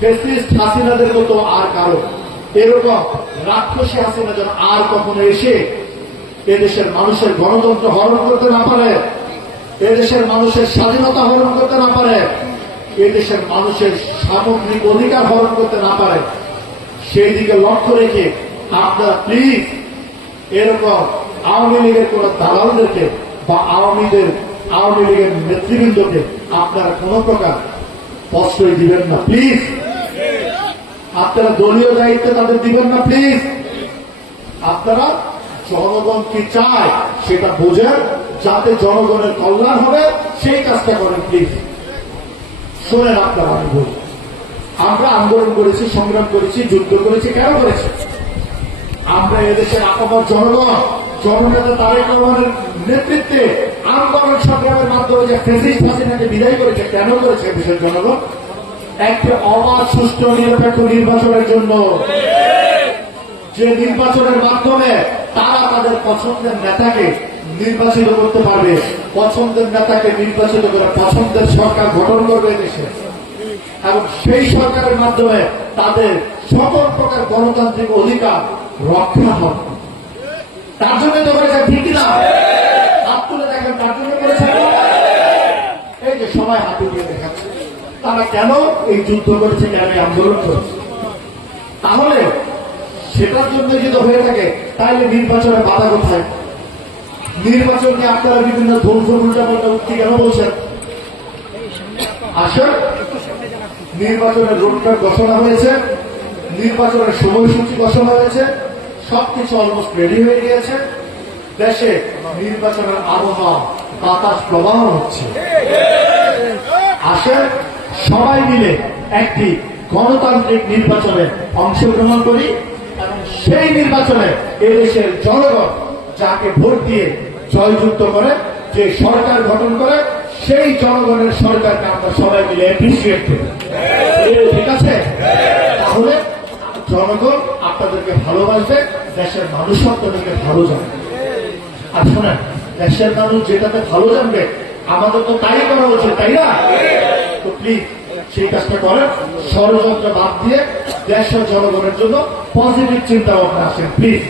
Fascist হাসিনাদের মতো আর কারো এরকম রাক্ষসী হাসিনা যেন আর কখনো এসে এদেশের মানুষের গণতন্ত্র হরণ করতে না পারে, এদেশের মানুষের স্বাধীনতা হরণ করতে না পারে, এদেশের মানুষের সামগ্রিক অধিকার হরণ করতে না পারে, সেই দিকে লক্ষ্য রেখে আপনারা প্লিজ এরকম আওয়ামী লীগের কোন দালালদেরকে বা আওয়ামী লীগের নেতৃবৃন্দকে আপনারা কোন প্রকার প্রশ্রয় দিবেন না প্লিজ। আপনারা দলীয় দায়িত্বে তাদের দিবেন না প্লিজ। আপনারা জনগণ কি চায় সেটা বোঝেন, যাতে জনগণের কল্যাণ হবে সেই কাজটা করেন প্লিজ। শোনেন আপনারা, আমি বলি, আমরা আন্দোলন করেছি, সংগ্রাম করেছি, যুদ্ধ করেছি, কেন করেছি? আমরা এদেশের আপামর জননেতা তারেক রহমানের নেতৃত্বে আন্দোলন সংগ্রামের মাধ্যমে যে ফ্যাসিস্ট হাসিনাকে বিদায় করেছে, কেন করেছে দেশের জনগণ? একটা অবাধ সুষ্ঠু নিরপেক্ষ নির্বাচনের জন্য, যে নির্বাচনের মাধ্যমে তারা তাদের পছন্দের নেতাকে নির্বাচিত করতে পারবে, পছন্দের নেতাকে নির্বাচিত করে পছন্দের সরকার গঠন করবে দেশে, এবং সেই সরকারের মাধ্যমে তাদের সকল প্রকার গণতান্ত্রিক অধিকার রক্ষা হবে। তার জন্য তো করেছে, ঠিক না? হাত তুলে দেখেন, তার জন্য করেছে। এই যে সবাই হাত উঠিয়ে দেখাচ্ছে, তারা কেন এই যুদ্ধ করেছে, কেন এই আন্দোলন করেছে? তাহলে সেটার জন্য যদি হয়ে থাকে, তাহলে নির্বাচনে বাধা কোথায়? নির্বাচনকে আপনারা বিভিন্ন ধ্বংস উল্টাপাল্টা উক্তি কেন বলছেন? আসলে নির্বাচনের রোডম্যাপ ঘোষণা হয়েছে, নির্বাচনের সময়সূচি ঘোষণা হয়েছে, সবকিছু অলমোস্ট রেডি হয়ে গিয়েছে। দেশে নির্বাচনের আবহাওয়া বাতাস প্রবাহ হচ্ছে। আসেন সবাই মিলে একটি গণতান্ত্রিক নির্বাচনে অংশগ্রহণ করি, এবং সেই নির্বাচনে এদেশের জনগণ যাকে ভোট দিয়ে জয়যুক্ত করে, যে সরকার গঠন করে, সেই জনগণের সরকারকে আমরা সবাই মিলে অ্যাপ্রিসিয়েট করি। ঠিক আছে? তাহলে জনগণ আপনাদেরকে ভালোবাসবে, দেশের মানুষ আপনাদেরকে ভালো জানবে। আর শোনেন, দেশের মানুষ যেটাতে ভালো জানবে, আমাদের তো তাই করা উচিত, তাই না? তো প্লিজ সেই কাজটা করেন, ষড়যন্ত্র বাদ দিয়ে দেশের জনগণের জন্য পজিটিভ চিন্তা ভাবনা আসেন প্লিজ।